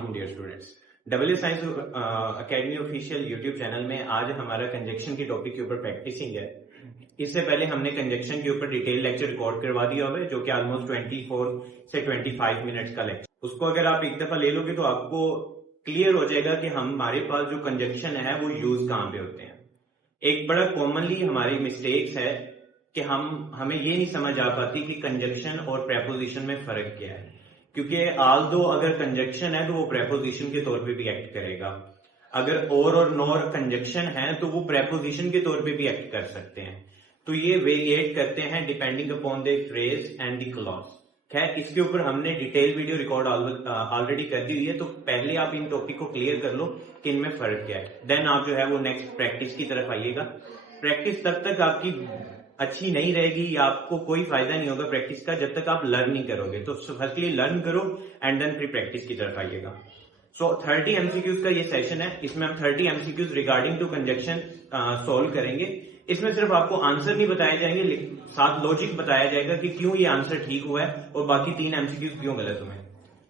अलैकुम dear students. Double science academy official YouTube channel में आज हमारा कंजक्शन के टॉपिक के ऊपर प्रैक्टिसिंग है। इससे पहले हमने कंजक्शन के ऊपर डिटेल लेक्चर रिकॉर्ड करवा दिया हुआ है, जो कि ऑलमोस्ट 24 से 25 मिनट्स का लेक्चर। उसको अगर आप एक दफा ले लोगे तो आपको क्लियर हो जाएगा कि हमारे पास जो कंजक्शन है वो यूज कहाँ पे होते हैं। एक बड़ा कॉमनली हमारी मिस्टेक्स है कि हमें ये नहीं समझ आ पाती कि कंजक्शन और प्रेपोजिशन में फर्क क्या है, क्योंकि आल दो अगर कंजक्शन है तो वो प्रेपोजिशन के तौर पे भी एक्ट करेगा, अगर और नॉर कंजक्शन है तो वो प्रेपोजिशन के तौर पे भी एक्ट कर सकते हैं। तो ये वेरिएट करते हैं depending upon the phrase and the clause. खैर, इसके ऊपर हमने डिटेल वीडियो रिकॉर्ड ऑलरेडी कर दी हुई है, तो पहले आप इन टॉपिक को क्लियर कर लो कि इनमें फर्क क्या है, देन आप जो है वो नेक्स्ट प्रैक्टिस की तरफ आइएगा। प्रैक्टिस तब तक आपकी अच्छी नहीं रहेगी या आपको कोई फायदा नहीं होगा प्रैक्टिस का जब तक आप लर्न नहीं करोगे। तो फर्स्टली लर्न करो एंड देन फिर प्रैक्टिस की तरफ आइएगा। सो 30 एमसीक्यूज का ये सेशन है, इसमें हम 30 MCQs regarding to conjunction solve करेंगे। इसमें सिर्फ आपको आंसर नहीं बताए जाएंगे, साथ लॉजिक बताया जाएगा कि क्यों ये आंसर ठीक हुआ है और बाकी 3 एमसीक्यूज क्यों गलत हुए।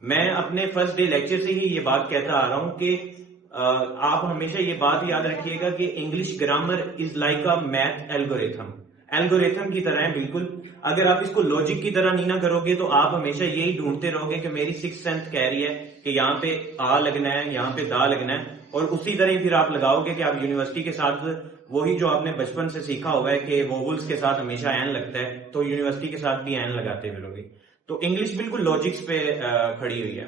मैं अपने फर्स्ट डे लेक्चर से ही ये बात कहता आ रहा हूं कि आप हमेशा ये बात याद रखिएगा कि English grammar is like a math algorithm की तरह है बिल्कुल। अगर आप इसको लॉजिक की तरह नहीं ना करोगे तो आप हमेशा यही ढूंढते रहोगे कि मेरी 6th सेंस कह रही है कि यहाँ पे आ लगना है, यहाँ पे दा लगना है, और उसी तरह ही फिर आप लगाओगे कि आप यूनिवर्सिटी के साथ वही जो आपने बचपन से सीखा हुआ है कि वोवल्स के साथ हमेशा एन लगता है, तो यूनिवर्सिटी के साथ भी एन लगाते फिरोगे। तो इंग्लिश बिल्कुल लॉजिक्स पे खड़ी हुई है,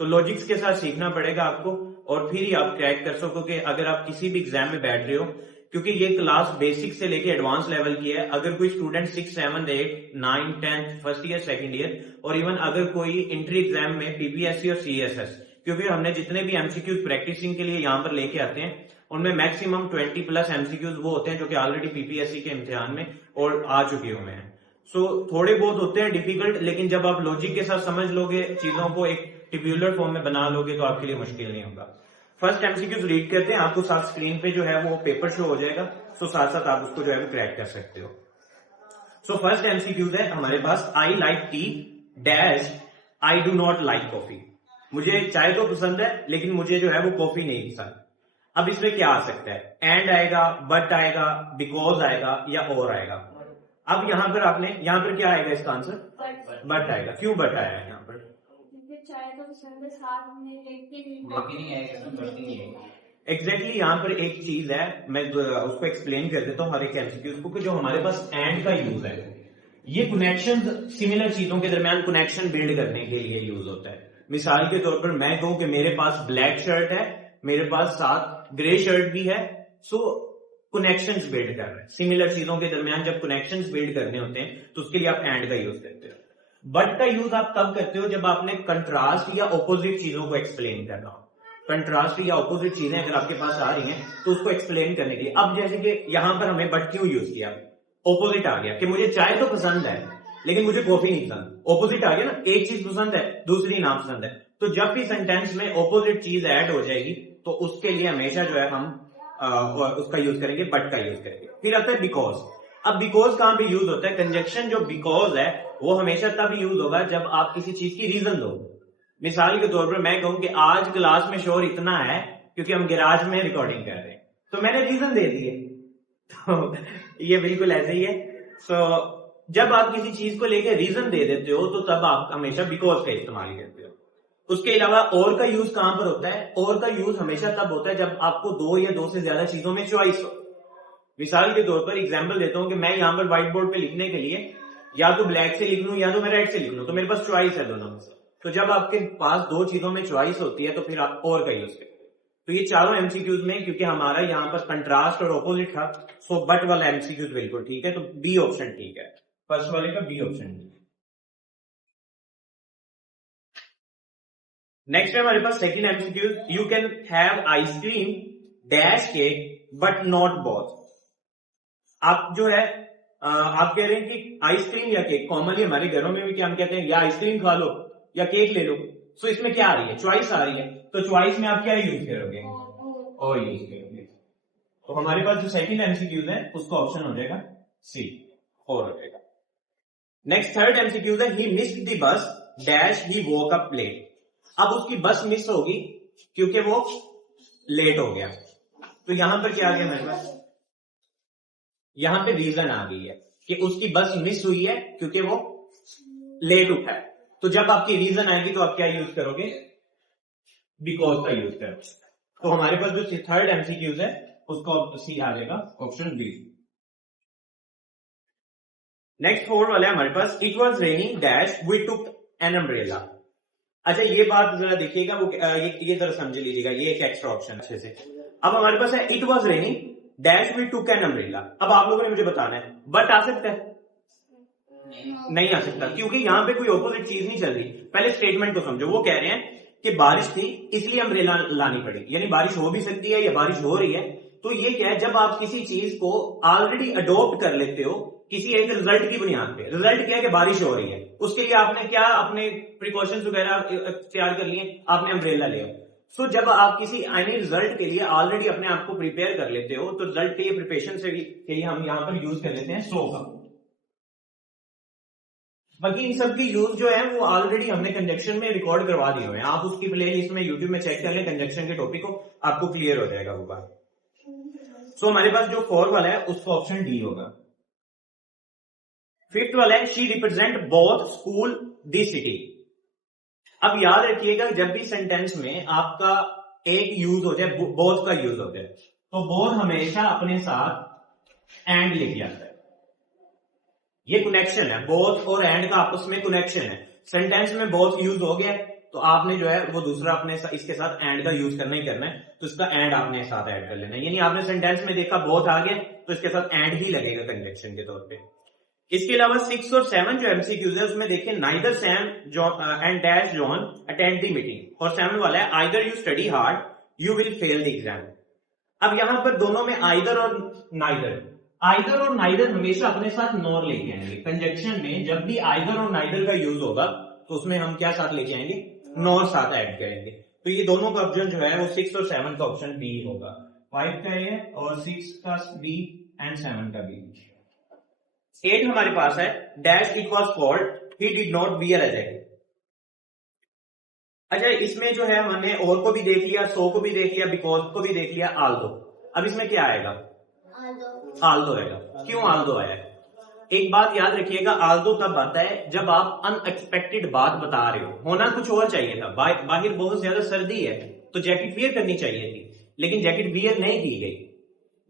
तो लॉजिक्स के साथ सीखना पड़ेगा आपको और फिर ही आप क्रैक कर सकोगे अगर आप किसी भी एग्जाम में बैठ रहे हो, क्योंकि ये क्लास बेसिक से लेके एडवांस लेवल की है। अगर कोई student 6, 7, 8, 9, 10 first year, second year, और इवन अगर कोई इंट्री एग्जाम में पीपीएससी और सीएसएस, क्योंकि हमने जितने भी एमसीक्यूज प्रैक्टिसिंग के लिए यहाँ पर लेके आते हैं उनमें मैक्सिमम 20+ एमसीक्यूज वो होते हैं जो कि ऑलरेडी पीपीएससी के इम्तिहान में और आ चुके हुए हैं। सो थोड़े बहुत होते हैं डिफिकल्ट, लेकिन जब आप लॉजिक के साथ समझ लोगे, चीजों को एक टेब्यूलर फॉर्म में बना लोगे तो आपके लिए मुश्किल नहीं होगा। फर्स्ट एमसीक्यूज रीड करते हैं, आपको साथ स्क्रीन पे जो है वो पेपर शो हो जाएगा, सो साथ साथ आप उसको जो है वो क्रैक कर सकते हो। सो फर्स्ट एमसीक्यूज है हमारे पास, I like tea dash I do not like coffee. मुझे चाय तो पसंद है लेकिन मुझे जो है वो कॉफी नहीं पसंद। अब इसमें क्या आ सकता है, एंड आएगा, बट आएगा, बिकॉज आएगा या और आएगा। अब यहाँ पर क्या आएगा इसका आंसर, बट आएगा। क्यों बट आया है यहाँ पर, एग्जैक्टली यहाँ पर एक चीज है, मैं उसको एक्सप्लेन कर देता हूँ हर एक एमसीक्यूज को, कि जो हमारे पास एंड का यूज है ये कनेक्शन सिमिलर चीजों के दरमियान कनेक्शन बिल्ड करने के लिए यूज होता है। मिसाल के तौर पर मैं कहूं कि मेरे पास ब्लैक शर्ट है, मेरे पास साथ ग्रे शर्ट भी है, सो कनेक्शंस बिल्ड कर रहे हैं। सिमिलर चीजों के दरमियान जब कनेक्शंस बिल्ड करने होते हैं तो उसके लिए आप एंड का यूज करते हो। बट का यूज आप तब करते हो जब आपने कंट्रास्ट या ऑपोजिट चीजों को एक्सप्लेन करना हो। कंट्रास्ट या ऑपोजिट चीजें अगर आपके पास आ रही हैं तो उसको एक्सप्लेन करने के लिए। अब जैसे कि यहां पर हमने बट क्यों यूज किया, ऑपोजिट आ गया कि मुझे चाय तो पसंद है लेकिन मुझे कॉफी नहीं पसंद। ऑपोजिट आ गया ना, एक चीज पसंद है दूसरी ना पसंद है, तो जब भी सेंटेंस में ऑपोजिट चीज ऐड हो जाएगी तो उसके लिए हमेशा जो है हम उसका यूज करेंगे, बट का यूज करेंगे। फिर आता है बिकॉज। अब बिकॉज कहां पे यूज होता है, कंजक्शन जो बिकॉज है वो हमेशा तब यूज होगा जब आप किसी चीज की रीजन दो। मिसाल के तौर पर मैं कहूं कि आज क्लास में शोर इतना है क्योंकि हम गैराज में रिकॉर्डिंग कर रहे हैं, तो मैंने रीजन दे दिए। तो ये बिल्कुल ऐसे ही है। सो जब आप किसी चीज को लेकर रीजन दे देते हो तो तब आप हमेशा बिकॉज का इस्तेमाल करते हो। उसके अलावा और का यूज कहां पर होता है, और का यूज हमेशा तब होता है जब आपको 2 या 2 से ज्यादा चीजों में चॉइस हो। मिसाल के तौर पर एग्जांपल देता हूं कि मैं यहां पर व्हाइट बोर्ड पे लिखने के लिए या तो ब्लैक से लिख लूं या तो मैं रेड से लिख लूं, तो मेरे पास चॉइस है दोनों में से। तो जब आपके पास 2 चीजों में चॉइस होती है तो फिर आप और का यूज करते हैं। तो ये चारों एमसीक्यूज में क्योंकि हमारा यहाँ पर कंट्रास्ट और ऑपोजिट था, सो बट वाला एमसीक्यूज बिल्कुल ठीक है, तो बी ऑप्शन ठीक है, फर्स्ट वाले का बी ऑप्शन। नेक्स्ट है हमारे पास second MCQs, you can have ice cream dash cake but not both. आप जो है आप कह रहे हैं कि आइसक्रीम या केक, कॉमनली हमारे घरों में भी क्या हम कहते हैं, या आइसक्रीम खा लो या केक ले लो। सो इसमें क्या आ रही है, चॉइस आ रही है, तो चॉइस में आप क्या यूज करोगे, और यूज करोगे। तो हमारे पास जो सेकंड एमसीक्यूज है उसका ऑप्शन हो जाएगा सी, और हो जाएगा। नेक्स्ट थर्ड एमसीक्यूज है, he missed the bus dash he woke up late. अब उसकी बस मिस होगी क्योंकि वो लेट हो गया। तो यहां पर क्या आ गया मेरे पास, यहां पे रीजन आ गई है कि उसकी बस मिस हुई है क्योंकि वो लेट उठा है। तो जब आपकी रीजन आएगी तो आप क्या यूज करोगे, बिकॉज का यूज करोगे। तो हमारे पास जो थर्ड एमसीक्यूज है उसका सी आ जाएगा ऑप्शन बी। नेक्स्ट फोर वाला है हमारे पास, it was raining dash we took an umbrella. अच्छा ये बात जरा देखिएगा, वो ये जरा समझ लीजिएगा, ये एक एक्स्ट्रा ऑप्शन अच्छे से। अब हमारे पास है it was raining dash we took an umbrella. अब आप लोगों ने मुझे बताना है बट आ सकता है, नहीं आ सकता क्योंकि यहां पे कोई ऑपोजिट चीज नहीं चल रही। पहले स्टेटमेंट को समझो, वो कह रहे हैं कि बारिश थी इसलिए अम्ब्रेला लानी पड़ी, यानी बारिश हो भी सकती है या बारिश हो रही है। तो ये क्या है, जब आप किसी चीज को ऑलरेडी अडोप्ट कर लेते हो किसी एक रिजल्ट की बुनियाद पे, रिजल्ट क्या है कि बारिश हो रही है, उसके लिए आपने क्या अपने प्रिकॉशंस वगैरह तैयार कर लिए, आपने अम्ब्रेला लिया। सो जब आप किसी एनी रिजल्ट के लिए ऑलरेडी अपने आप को प्रिपेयर कर लेते हो तो रिजल्ट के प्रिपरेशन से के लिए हम यहां पर यूज कर लेते हैं सो का। बाकी इन सब की यूज जो है वो ऑलरेडी हमने कंजक्शन में रिकॉर्ड करवा दिए हुए हैं, आप उसकी प्लेलिस्ट में यूट्यूब में चेक कर लें कंजक्शन के टॉपिक को, आपको क्लियर हो जाएगा वो बात। सो हमारे पास जो फोर वाला है उसका ऑप्शन डी होगा। फिफ्थ वाला है she represent both school the city. अब याद रखिएगा जब भी सेंटेंस में आपका एक यूज हो जाए, बोथ का यूज हो जाए, तो बोथ हमेशा अपने साथ एंड लेके आता है। ये कनेक्शन है, बोथ और एंड का आपस में कनेक्शन है। सेंटेंस में बोथ यूज हो गया तो आपने जो है वो दूसरा अपने इसके साथ एंड का यूज करना ही करना है, तो इसका एंड आपने साथ ऐड कर लेना है। यानी आपने सेंटेंस में देखा बोथ आ गया तो इसके साथ एंड ही लगेगा कंजक्शन के तौर पे। इसके अलावा 6 और 7 जो एमसीक्यूज है उसमें देखिए neither Sam and dash John attend the meeting, और 7 वाला है either you study hard you will fail the exam. अब यहां पर दोनों में आइदर और नाइदर, आइदर और नाइदर हमेशा अपने साथ नॉर लेके आएंगे। कंजक्शन में जब भी आइदर और नाइदर का यूज होगा तो उसमें हम क्या साथ लेके आएंगे, नॉर साथ ऐड करेंगे। तो ये दोनों का ऑप्शन जो है वो 6 और 7 का ऑप्शन बी होगा। 5 का ए और 6 का बी एंड 7 का बी। 8 हमारे पास है dash it was called he did not bear a jacket. अच्छा इसमें जो है हमने और को भी देख लिया, सो को भी देख लिया, बिकॉज को भी देख लिया, आल्दो। अब इसमें क्या आएगा, आल्दो आएगा। क्यों आल्दो आया है, एक बात याद रखिएगा, आल्दो तब आता है जब आप अनएक्सपेक्टेड बात बता रहे हो। होना कुछ और चाहिए था, बाहर बहुत ज्यादा सर्दी है तो जैकेट वियर करनी चाहिए थी, लेकिन जैकेट वियर नहीं की गई,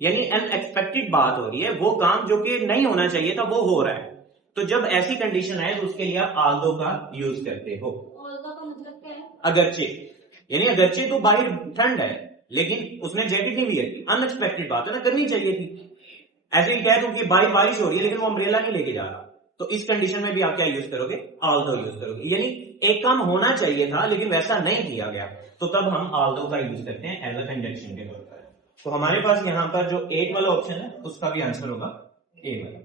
यानी अनएक्सपेक्टेड बात हो रही है, वो काम जो कि नहीं होना चाहिए था वो हो रहा है। तो जब ऐसी कंडीशन है तो उसके लिए आप आल्दो का यूज करते हो। अगरचे, यानी अगरचे तो बाहर ठंड है लेकिन उसने जैकेट नहीं वियर की, अनएक्सपेक्टेड बात है ना, करनी चाहिए थी। ऐसे ही कह दूं कि बारिश हो रही है लेकिन वो अम्ब्रेला नहीं लेके जा रहा, तो इस कंडीशन में भी आप क्या यूज करोगे, आल्दो यूज करोगे। यानी एक काम होना चाहिए था लेकिन वैसा नहीं किया गया, तो तब हम आल्दो का यूज करते हैं एज अ कंजक्शन के तौर पर। तो हमारे पास यहां पर जो 8 वाला ऑप्शन है उसका भी आंसर होगा ए वाला।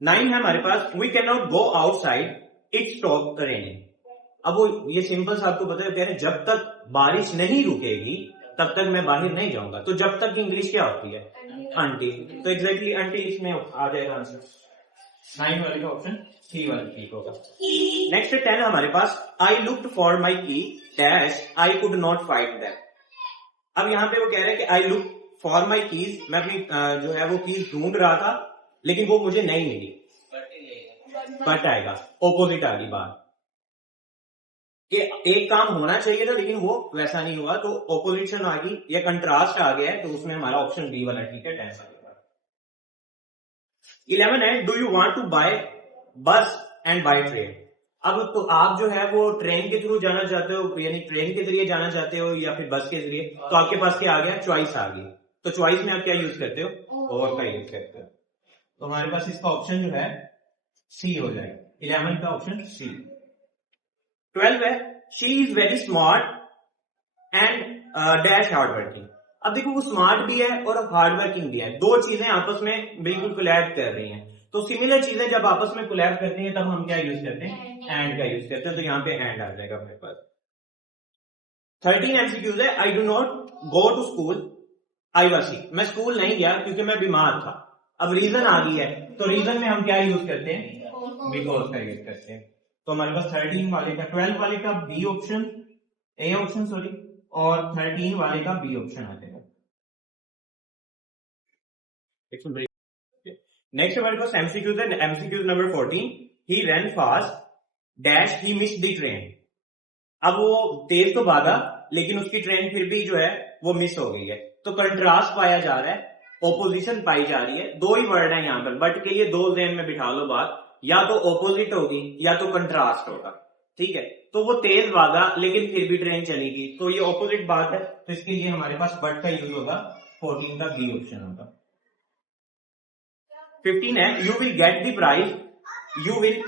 9 है हमारे पास, we can not go outside it stop raining. अब वो ये सिंपल सा आपको पता है, कह रहे हैं जब तक बारिश नहीं रुकेगी तब तक मैं बाहर नहीं जाऊंगा। तो जब तक की इंग्लिश क्या होती है, अंटिल। तो एग्जैक्टली अंटिल इसमें आ जाएगा आंसर। 9 वाले का ऑप्शन सी वाला ठीक होगा। नेक्स्ट 10 हमारे पास, आई लुक्ड फॉर माई की dash I could not find them. अब यहाँ पे वो कह रहे हैं कि I look for my keys, मैं अपनी जो है वो कीज ढूंढ रहा था लेकिन वो मुझे नहीं मिली। बट आएगा, ऑपोजिट आ गई बात कि एक काम होना चाहिए था लेकिन वो वैसा नहीं हुआ, तो ऑपोजिशन आ गई या कंट्रास्ट आ गया है, तो उसमें हमारा ऑप्शन बी वाला ठीक है। 10 11 है, do you want to buy bus and buy train. अब तो आप जो है वो ट्रेन के थ्रू जाना चाहते हो, यानी ट्रेन के जरिए जाना चाहते हो या फिर बस के जरिए, तो आपके पास क्या आ गया, चॉइस आ गई। तो चॉइस में आप क्या यूज करते हो, और का यूज करते हो। तो हमारे पास इसका ऑप्शन जो है सी हो जाएगा, 11 का ऑप्शन सी। 12 है, she is very smart and dash hard working. अब देखो वो स्मार्ट भी है और हार्ड वर्किंग भी है, दो चीजें आपस में बिल्कुल कोलैब कर रही हैं। तो सिमिलर चीजें जब आपस में कोलैब करती हैं तब हम क्या यूज करते हैं, एंड का यूज करते हैं। तो यहाँ पे एंड आ जाएगा मेरे पास। 13 एमसीक्यूज है, I do not go to school I was sick. मैं स्कूल नहीं गया क्योंकि मैं बीमार था। अब रीजन आ गई है तो रीजन में हम क्या यूज करते हैं, बिकॉज का यूज करते हैं। तो हमारे पास 13 वाले का, 12 वाले का B option A option sorry, और 13 वाले का बी ऑप्शन आ जाएगा। नेक्स्ट हमारे पास एमसीक्यूज है। MCQs number 14, he run fast dash he missed the train. अब वो तेज तो भागा लेकिन उसकी ट्रेन फिर भी जो है वो मिस हो गई है। तो कंट्रास्ट पाया जा रहा है, ओपोजिशन पाई जा रही है। दो ही वर्ड है यहाँ पर, बट के लिए दो ज़हन में बिठा लो बात, या तो ओपोजिट होगी या तो कंट्रास्ट होगा, ठीक है। तो वो तेज भागा लेकिन फिर भी ट्रेन चली गई, तो ये ओपोजिट बात है, तो इसके लिए हमारे पास बट का यूज होगा, 14 का बी ऑप्शन होगा। 15 है, you will get the prize, you will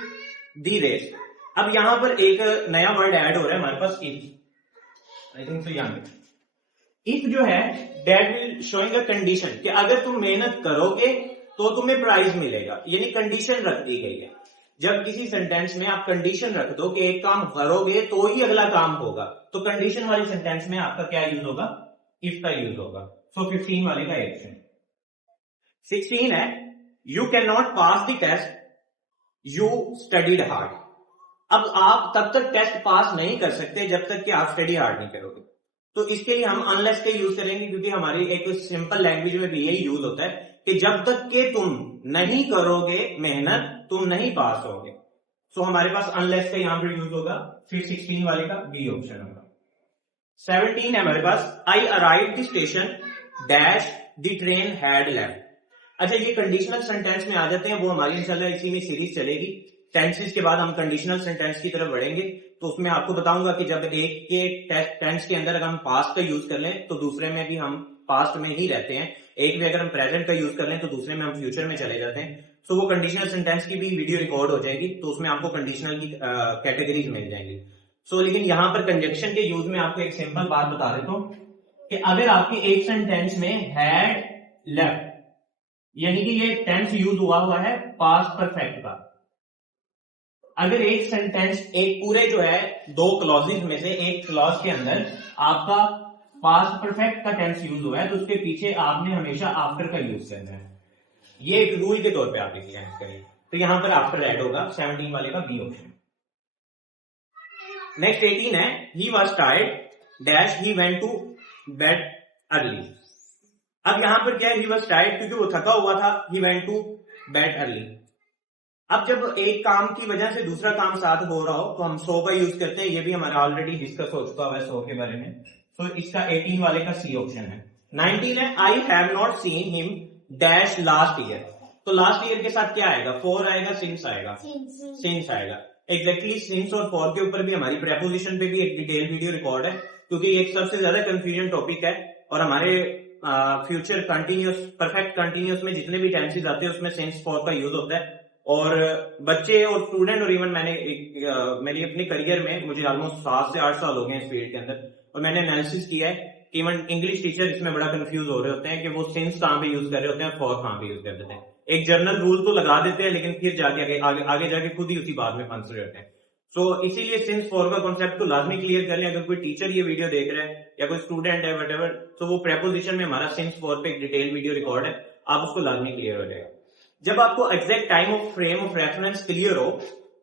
the race. अब यहां पर एक नया वर्ड ऐड हो रहा है हमारे पास, इफ। आई थिंक तो यहाँ इफ जो है that will showing a condition, कि अगर तुम मेहनत करोगे तो तुम्हें प्राइज मिलेगा, यानी कंडीशन रख दी गई है। जब किसी सेंटेंस में आप कंडीशन रख दो कि एक काम करोगे तो ही अगला काम होगा, तो कंडीशन वाली सेंटेंस में आपका क्या यूज होगा, इफ का यूज होगा। सो 15 वाले का ऑप्शन। 16 है, you can not pass the test, you studied hard. अब आप तब तक टेस्ट पास नहीं कर सकते जब तक कि आप स्टडी हार्ड नहीं करोगे, तो इसके लिए हम अनलेस का यूज करेंगे, क्योंकि हमारी एक सिंपल लैंग्वेज में भी यही यूज होता है कि जब तक कि तुम नहीं करोगे मेहनत तुम नहीं पास होगे। सो हमारे पास अनलेस का यहां पर यूज होगा, फिर 16 वाले का बी ऑप्शन होगा। 17 है हमारे पास, I arrive the station dash the train had left. अच्छा, ये कंडीशनल सेंटेंस में आ जाते हैं, वो हमारी इंशाल्लाह इसी में सीरीज चलेगी। टेंसेस के बाद हम कंडीशनल सेंटेंस की तरफ बढ़ेंगे, तो उसमें आपको बताऊंगा कि जब एक के टेंस के अंदर अगर हम पास्ट का यूज कर लें तो दूसरे में भी हम पास्ट में ही रहते हैं, एक में अगर हम प्रेजेंट का यूज कर लें तो दूसरे में हम फ्यूचर में चले जाते हैं। सो वो कंडीशनल सेंटेंस की भी वीडियो रिकॉर्ड हो जाएगी, तो उसमें आपको कंडीशनल की कैटेगरीज मिल जाएंगी। सो लेकिन यहां पर कंजक्शन के यूज में आपको एक सिंपल बात बता देता हूं कि अगर आपके एक सेंटेंस में हैड लेफ्ट, यानी कि ये टेंस यूज हुआ है पास्ट परफेक्ट का, अगर एक सेंटेंस एक पूरे जो है दो क्लॉजेस में से एक क्लॉज के अंदर आपका पास्ट परफेक्ट का टेंस यूज हुआ है, तो उसके पीछे आपने हमेशा आफ्टर का यूज करना है। ये एक रूल के तौर पे आप लिखिए करिए, तो यहां पर आफ्टर ऐड होगा, 17 वाले का बी ऑप्शन। नेक्स्ट 18 है, he was tired dash he went to bed early. अब यहां पर क्या है, ही वॉज टायर्ड क्योंकि वो थका हुआ था, he went to bed early. अब जब एक काम की वजह से दूसरा काम साथ हो रहा हो तो हम सो का यूज करते हैं, ये भी हमारा ऑलरेडी डिस्कस हो चुका है सो के बारे में। तो इसका 18 वाले का सी ऑप्शन है। 19 है, I have not seen him dash last year. तो लास्ट ईयर के साथ क्या आएगा, फॉर आएगा, सिंस आएगा, सिंस आएगा। एग्जैक्टली सिंस और फॉर के ऊपर भी हमारी प्रेपोजिशन पे भी एक डिटेल वीडियो रिकॉर्ड है, क्योंकि एक सबसे ज्यादा कंफ्यूजन टॉपिक है, और हमारे फ्यूचर कंटिन्यूस परफेक्ट कंटिन्यूस में जितने भी टेंसेस आते हैं उसमें सिंस फॉर का यूज होता है। और बच्चे और स्टूडेंट और इवन मैंने मेरी अपने करियर में मुझे ऑलमोस्ट 7 से 8 साल हो गए इस फील्ड के अंदर, और मैंने एनालिसिस किया है कि इवन इंग्लिश टीचर इसमें बड़ा कंफ्यूज हो रहे होते हैं कि वो सिंस कहां पे यूज कर रहे होते हैं, फॉर कहां पे यूज कर देते हैं। एक जर्नल रूल तो लगा देते हैं लेकिन फिर जाके आगे जाके खुद ही उसी बात में फंस रहे होते हैं। सो इसीलिए सिंस फॉर का कॉन्सेप्ट तो लाजमी क्लियर कर लें। अगर कोई टीचर ये वीडियो देख रहा है या कोई स्टूडेंट है वट एवर, तो वो प्रेपोजिशन में हमारा सिंस फॉर पे एक डिटेल वीडियो रिकॉर्ड है, आप उसको लाजमी क्लियर हो जाएगा। जब आपको exact time of frame of reference clear हो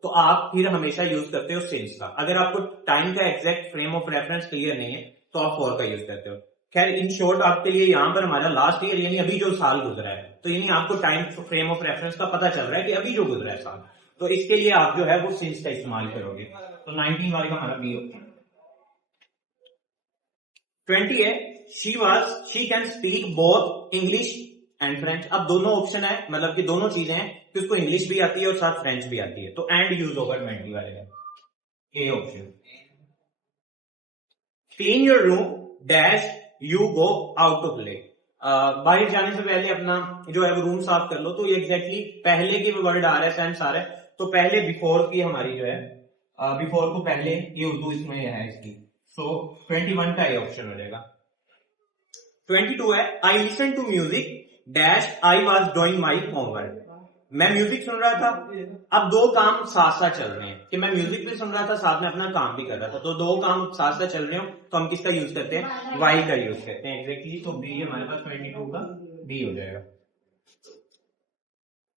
तो आप फिर हमेशा यूज करते हो सिंस का। अगर आपको टाइम का exact frame of reference clear नहीं है तो आप फॉर का यूज करते हो। खैर इन शॉर्ट आपके लिए यहाँ पर हमारा लास्ट ईयर यानी अभी जो साल गुजरा है, तो यानी आपको टाइम फ्रेम ऑफ रेफरेंस का पता चल रहा है कि अभी जो गुजरा है साल, तो इसके लिए आप जो है वो सिंस का इस्तेमाल करोगे। तो 19 वाले का हमारा बी ऑप्शन। 20 है, she can speak both English and French. अब दोनों ऑप्शन है, मतलब कि दोनों चीजें हैं कि उसको इंग्लिश भी आती है और साथ फ्रेंच भी आती है, तो एंड यूज होगा 20 वाले का, A option. Clean your room dash you go out to play. बाहर जाने से पहले अपना जो है वो रूम साफ कर लो, तो ये एग्जैक्टली पहले की वर्ड आ रहा है, सेंस आ रहा है, तो पहले बिफोर की हमारी जो है बिफोर को पहले, ये उर्दू इसमें है इसकी। सो 21 का ये ऑप्शन हो जाएगा। 22 है, I listen to music dash I was doing my homework. मैं म्यूजिक सुन रहा था। अब दो काम साथ साथ चल रहे हैं कि मैं म्यूजिक भी सुन रहा था साथ में अपना काम भी कर रहा था, तो दो काम साथ साथ चल रहे हो तो हम किसका यूज करते हैं, वाई का यूज करते हैं एग्जैक्टली। तो बी हमारे पास 22 का बी हो जाएगा।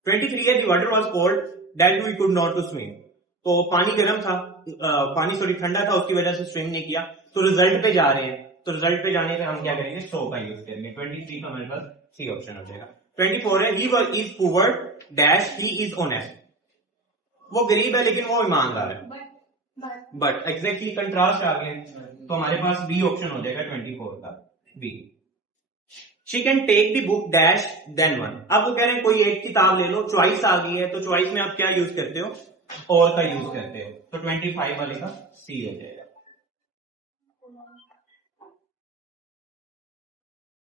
23 है, the water was cold that we could not to swim. तो पानी गर्म था, पानी थोड़ी ठंडा था, उसकी वजह से स्विम नहीं किया। तो रिजल्ट पे जा रहे हैं, तो रिजल्ट पे जाने पे हम क्या करेंगे, सो का यूज करेंगे। 23 का हमारे पास सी ऑप्शन हो जाएगा। 24 है, he is poor dash he is honest. वो गरीब है लेकिन वो ईमानदार है। बट एग्जैक्टली कंट्रास्ट आ गया, तो हमारे पास बी ऑप्शन हो जाएगा 24 का, B. She can take the book dash then one. अब वो कह रहे हैं कोई एक किताब ले लो, चॉइस आ गई है, तो चॉइस में आप क्या यूज करते हो, और का यूज करते हो, तो 25 वाले का सी हो जाएगा।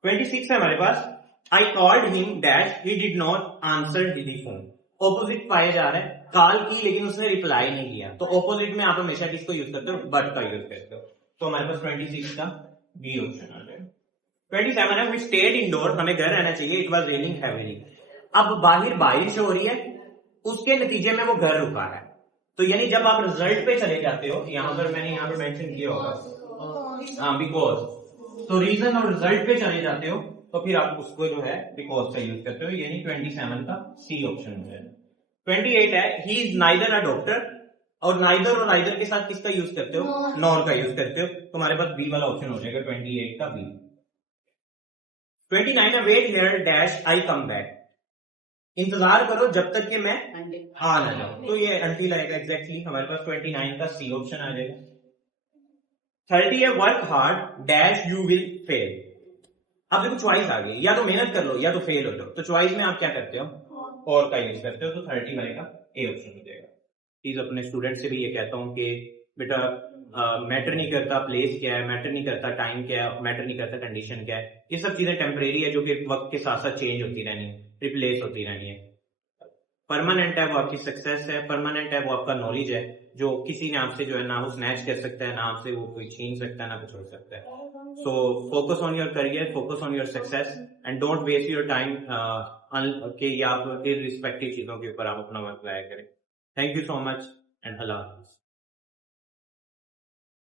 26 है हमारे पास, I called him dash he did not answer the phone. Opposite पाया जा रहा है, कॉल की लेकिन उसने रिप्लाई नहीं किया, तो ऑपोजिट में आप हमेशा किसको यूज करते हो, बट का यूज करते हो, तो हमारे पास 26 का बी ऑप्शन आ जाएगा। 27 है, वी स्टेड इंडोर, हमें घर रहना चाहिए, इट वाज रेनिंग हेवीली। अब बाहर बारिश हो रही है, उसके नतीजे में वो घर रुका है, तो यानी जब आप रिजल्ट पे चले जाते हो, यहां पर मैंने यहां पर मेंशन किया होगा, हाँ बिकॉज, तो रीजन और रिजल्ट पे चले जाते हो, तो फिर आप उसको जो है बिकॉज का यूज करते हो, यानी 27 का सी ऑप्शन हो जाएगा। 28 है, he is neither a doctor, और नाइदर और नाइदर के साथ किसका यूज करते हो, नॉर का यूज करते हो, तो हमारे पास बी वाला ऑप्शन हो जाएगा 28 का बी। 29 है, wait here dash I come back, इंतजार करो जब तक कि मैं आ ना जाऊं, तो ये अंटिल आएगा एग्जैक्टली, हमारे पास 29 का सी ऑप्शन आ जाएगा। 30 है, work hard dash you will fail. अब देखो चॉइस आ गई, या तो मेहनत कर लो या तो फेल हो जाओ, तो चॉइस में आप क्या करते हो, और का यूज करते हो, तो 30 वाले का ए ऑप्शन हो जाएगा। प्लीज अपने स्टूडेंट से भी ये कहता हूँ कि बेटा मैटर नहीं करता प्लेस क्या है, मैटर नहीं करता टाइम क्या है, मैटर नहीं करता कंडीशन क्या है, ये सब चीजें टेम्परेरी है जो कि वक्त के साथ साथ चेंज होती रहनी है, रिप्लेस होती रहनी है। परमानेंट है वो आपकी सक्सेस है, परमानेंट है वो आपका नॉलेज है, जो किसी ने आपसे जो है ना वो स्नैच कर सकता है, ना आपसे वो कोई छीन सकता है, ना कुछ हो सकता है। So focus on your career, focus on your success, and don't waste your time कि आप irrespective चीजों के ऊपर आप अपना वक्त जाया करें। Thank you so much and Allah Hafiz.